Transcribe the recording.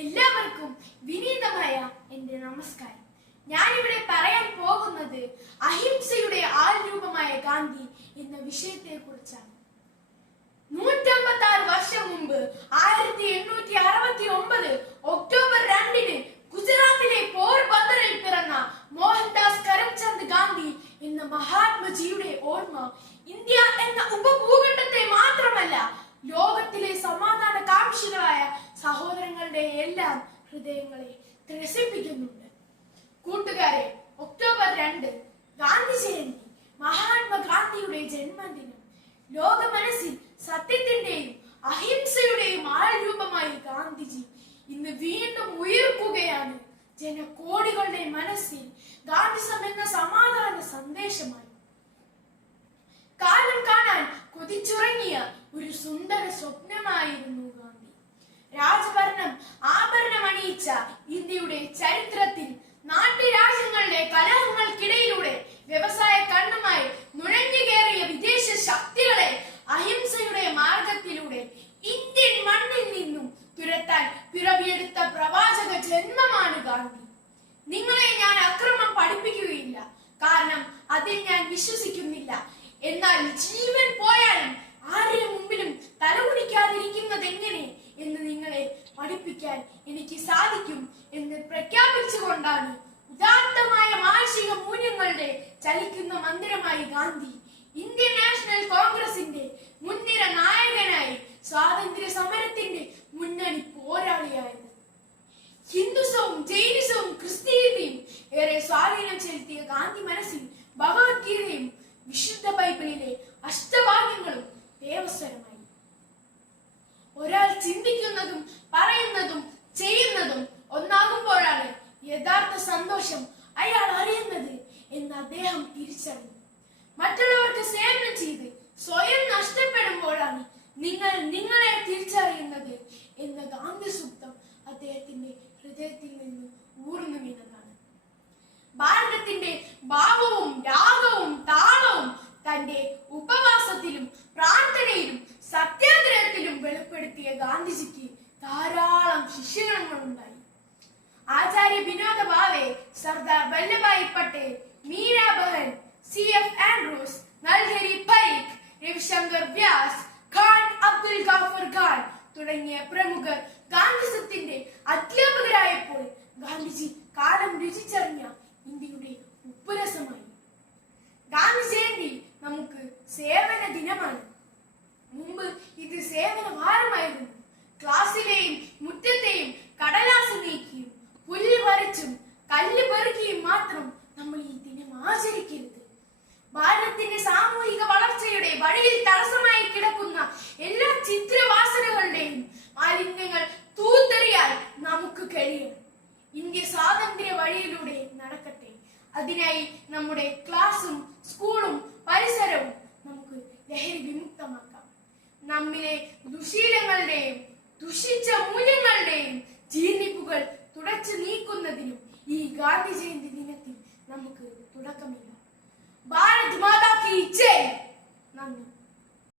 എല്ലാവർക്കും വിനീതമായ എൻ്റെ നമസ്കാരം. ഞാനിവിടെ പറയാൻ പോകുന്നത് അഹിംസയുടെ ആൾരൂപമായ ഗാന്ധി എന്ന വിഷയത്തെ കുറിച്ചാണ്. 156 വർഷം മുമ്പ് 1869 ഒക്ടോബർ 2 ഗുജറാത്തിലെ പോർബന്ദറിൽ പിറന്ന മോഹൻദാസ് കരംചന്ദ് ഗാന്ധി എന്ന മഹാത്മജിയുടെ ഓർമ്മ ഇന്ത്യ എന്ന ഉപഭൂഖണ്ഡത്തെ മാത്രമല്ല ലോകത്തിലെ സമാധാന കാംക്ഷികളായ സഹോദരങ്ങളുടെ എല്ലാം ഹൃദയങ്ങളെ ത്രസിപ്പിക്കുന്നുണ്ട്. കൂട്ടുകാരെ, ഒക്ടോബർ 2 ഗാന്ധി ജയന്തി, മഹാത്മാഗാന്ധിയുടെ ജന്മദിനം. ലോക മനസ്സിൽ സത്യത്തിന്റെയും അഹിംസയുടെയും ആൾരൂപമായി ഗാന്ധിജി ഇന്ന് വീണ്ടും ഉയർക്കുകയാണ്. ജനകോടികളുടെ മനസ്സിൽ ഗാന്ധിസം എന്ന സമാധാന സന്ദേശമായി. കാലം കാണാൻ കൊതിച്ചുറങ്ങിയ ഒരു സുന്ദര സ്വപ്നമായിരുന്നു ഗാന്ധി. രാജഭരണം ആഭരണമണിയിച്ച ഇന്ത്യയുടെ ചരിത്രത്തിൽ നാട്ടുരാജ്യങ്ങളുടെ കലഹങ്ങൾക്കിടയിലൂടെ വ്യവസായ കണ്ണുമായി നുഴഞ്ഞു കയറിയ വിദേശ ശക്തികളെ അഹിംസയുടെ മാർഗത്തിലൂടെ ഇന്ത്യൻ മണ്ണിൽ നിന്നും തുരത്താൻ പിറവിയെടുത്ത പ്രവാചക ജന്മമാണ് ഗാന്ധി. നിങ്ങളെ ഞാൻ അക്രമം പഠിപ്പിക്കുകയില്ല, കാരണം അതിൽ ഞാൻ വിശ്വസിക്കുന്നില്ല. എന്നാൽ ജീവൻ പോയാലും ആരുടെ മുമ്പിലും തലകുനിക്കാതിരിക്കുന്നത് എങ്ങനെ എന്ന് നിങ്ങളെ പഠിപ്പിക്കാൻ എനിക്ക് സാധിക്കും എന്ന് പ്രഖ്യാപിച്ചുകൊണ്ടാണ് ഉദാത്തമായ മാനുഷിക മൂല്യങ്ങളുടെ ചലിക്കുന്ന മന്ദിരമായി ഗാന്ധി ഇന്ത്യൻ നാഷണൽ കോൺഗ്രസിന്റെ മുൻനിര നായകനായി സ്വാതന്ത്ര്യ സമരത്തിന്റെ മുന്നണി പോരാളിയായത്. ഹിന്ദുസവും ജൈനിസവും ക്രിസ്തീയതയും ഏറെ സ്വാധീനം ചെലുത്തിയ ഗാന്ധി മനസ്സിൽ ഭഗവത്ഗീതയും വിശുദ്ധ ബൈബിളിലെ അഷ്ടവാക്യങ്ങളും ദേവസ്വരമായി. ഒരാൾ ചിന്തിക്കുന്നതും പറയുന്നതും ചെയ്യുന്നതും ഒന്നാകുമ്പോഴാണ് യഥാർത്ഥ സന്തോഷം അയാൾ അറിയുന്നത് എന്ന് അദ്ദേഹം തിരിച്ചറിഞ്ഞു. മറ്റുള്ളവർക്ക് സേവനം ചെയ്ത് സ്വയം നഷ്ടപ്പെടുമ്പോഴാണ് നിങ്ങൾ നിങ്ങളെ തിരിച്ചറിയുന്നത് എന്ന ഗാന്ധി സൂക്തം അദ്ദേഹത്തിന്റെ ഹൃദയത്തിൽ നിന്ന് ഊർന്നു വീണതാണ്. ഭാരതത്തിന്റെ ഭാവവും രാഗവും താളവും തന്റെ ഉപവാസത്തിലും പ്രാർത്ഥനയിലും സത്യാഗ്രഹത്തിലും വെളിപ്പെടുത്തിയ ഗാന്ധിജിക്ക് ധാരാളം ശിഷ്യഗണങ്ങളുണ്ടായി. ആചാര്യ വിനോദ ഭാവെ, സർദാർ വല്ലഭായ് പട്ടേൽ, മീരാ ബഹൻ, CF ആൻഡ്രൂസ്, നൽഹരി പരീഖ്, രവിശങ്കർ വ്യാസ്, ഖാൻ അബ്ദുൽ ഗാഫർ ഖാൻ തുടങ്ങിയ പ്രമുഖർ ഗാന്ധിസത്തിന്റെ അധ്യാപകരായപ്പോൾ ഗാന്ധിജി കാലം രുചിച്ചറിഞ്ഞ ഇന്ത്യയുടെ ഉപ്പുരസമായി. ഗാന്ധി ജയന്തി നമുക്ക് സേവന ദിനമാണ്. മുമ്പ് ഇത് സേവന വാരമായിരുന്നു. ക്ലാസ്സിലെയും മുറ്റത്തെയും കടലാസ് നീക്കിയും പുല്ല് പറിച്ചും കല്ല് പെറുക്കിയും മാത്രം നമ്മൾ ഈ ദിനം ആചരിക്കരുത്. ഭാരതത്തിന്റെ സാമൂഹിക വളർച്ചയുടെ വഴിയിൽ തടസ്സമായി കിടക്കുന്ന എല്ലാ ചിത്രവാസനകളുടെയും മാലിന്യങ്ങൾ തൂത്തെറിയാൻ നമുക്ക് കഴിയണം. ഇന്ത്യ സ്വാതന്ത്ര്യ വഴിയിലൂടെ നടക്കട്ടെ. അതിനായി നമ്മുടെ ക്ലാസും സ്കൂളും പരിസരവും നമുക്ക് ലഹരി വിമുക്തമാക്കാം. നമ്മിലെ ദുശീലങ്ങളുടെയും ദുഷിച്ച മൂല്യങ്ങൾ